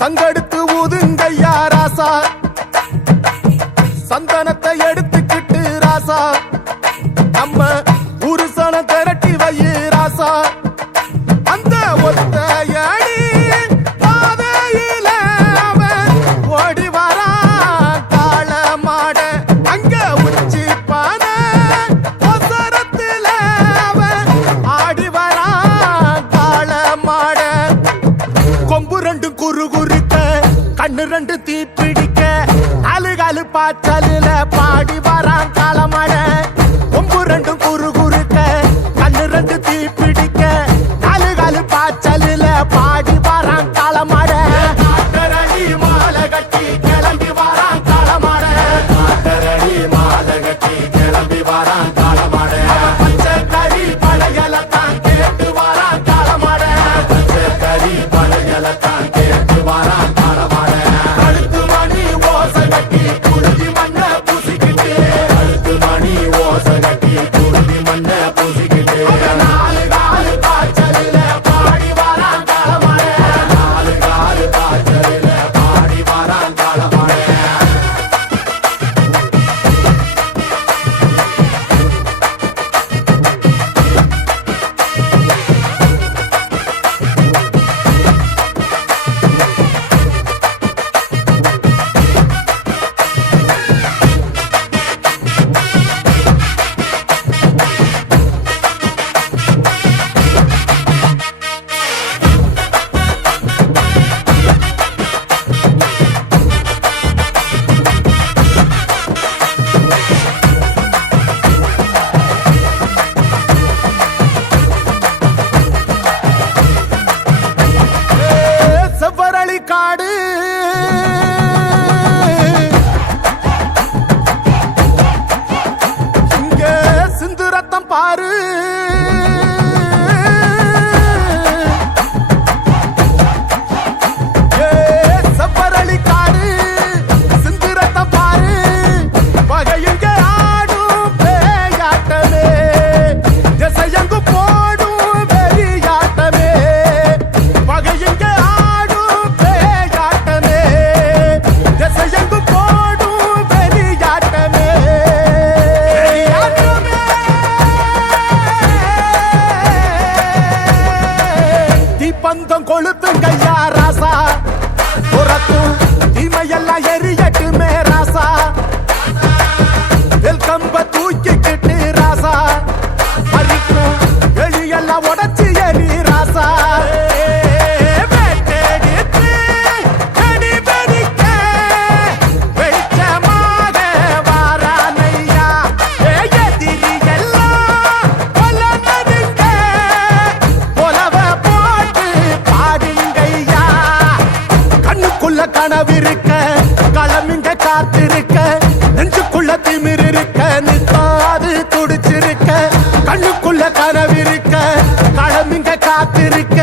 சங்கெடுத்து ஊதுங்கய்யா ராசா, சந்தனத்தை எடுத்துக்கிட்டு ராசா, நம்ம ஊரு சனம் திரட்டி வையு ராசா. அந்த ஒத்தையடி பாதையில அவன் ஓடி வரான் காள மாட, அங்க உச்சி பானை ஒசரத்துல அவன் ஆடி வரான் காள மாட. கொம்பு ரெண்டு குறு குறுக்க, கண்ணு ரெண்டு தீப்பிடிக்க, அழுகாலு பாச்சலுல பாடி வரான் காளமாட. கொம்பு ரெண்டு குறு குறுக்க, கண்ணு ரெண்டு தீப்பிடிக்க, அழுகாலு பாச்சலுல பாடி வரான் காளமாட. காட்டரடி மாலை கட்டி கிளம்பி வரான் காளமாட, காட்டரடி மாலை கட்டி கிளம்பி வரான் காளமாட. பச்சை கறி பழையலத்தான் கேட்டு வரான் காளமாட, பச்சை கறி பழையலத்தான் கேட்டு வரான் காளமாட. கழுத்து மணி ஓசை கட்டி குருதி மண்ண பூசிக்கிட்டு, கழுத்து மணி ஓசை கட்டி குருதி மண்ண பூசிக்கிட்டு, நாலு காலு காய்ச்சலில பாடி வரான் காளமாட, நாலு காலு காய்ச்சலில பாடி வரான் காளமாட. செவ்வரளி காடு இங்க சிந்து ரத்தம் பாரு, செவ்வரளி காடு சிந்து ரத்தம் பாரு, பகையுங்க ஆடும் பேயாட்டமே, திசையங்கு போடும் வெறியாட்டமே, பகையுங்க ஆடும் பேயாட்டமே, திசையங்கு போடும் வெறியாட்டமே. தீப்பந்தம் கொளுத்துங்கய்யா ராசா, புறத்தும் தீமையெல்லாம் எரியட்டுமே ராசா, வெல்கம்ப தூக்கிக்கிட்டு ராசா, அரிக்கும் வெளியெல்லாம் உடச்சி எரி ராசா. வெட்டெடுத்து வெடி வெடிக்க வெளிச்சமாக வாரானையா, எதிரி எல்லாம் கொல்ல நடுங்க, கொலவ போட்டு பாடுங்கய்யா. கண்ணுக்குள்ள கனவிருக்க, களமிங்க காத்திருக்க, நெஞ்சுக்குள்ள திமிர் இருக்க, நிற்காது துடிச்சிருக்க. கண்ணுக்குள்ள கனவிருக்க, களமிங்க காத்திருக்க,